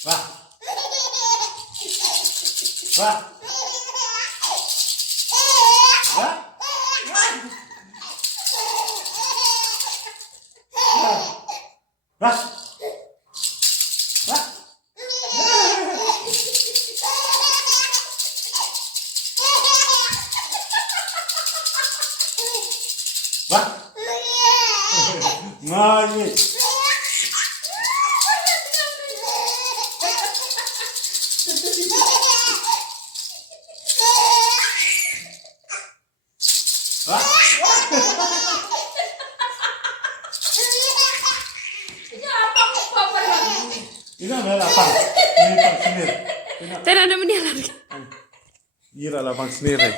Wah. Wah. Wah. Wah. Wah. Wah. Nangis. Wah. Ini apa papa lagi? Ini adalah lapang. Ini lapang sendiri. Tena ada menilai. Iya lapang sendiri.